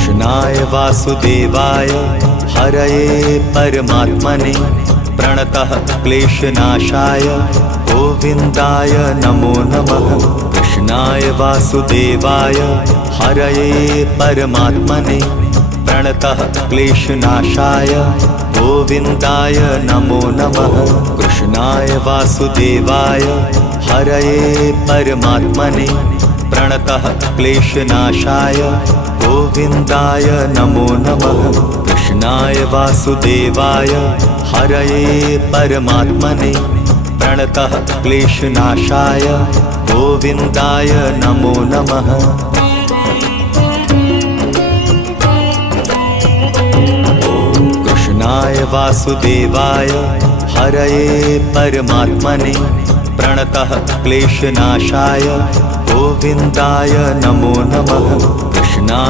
कृष्णाय वासुदेवाय हरये परमात्मने प्रणतः क्लेशनाशाय गोविन्दाय नमो नमः। कृष्णाय वासुदेवाय हरये परमात्मने प्रणतः क्लेशनाशाय गोविन्दाय नमो नमः। कृष्णाय वासुदेवाय हरये परमात्मने प्रणतः क्लेशनाशाय गोविन्दाय नमो नमः। कृष्णाय वासुदेवाय हरये परमात्मने प्रणतः क्लेशनाशाय गोविन्दाय नमो नमः। कृष्णाय वासुदेवाय हरये परमात्मने प्रणतः क्लेशनाशाय गोविन्दाय नमो नमः। कृष्णाय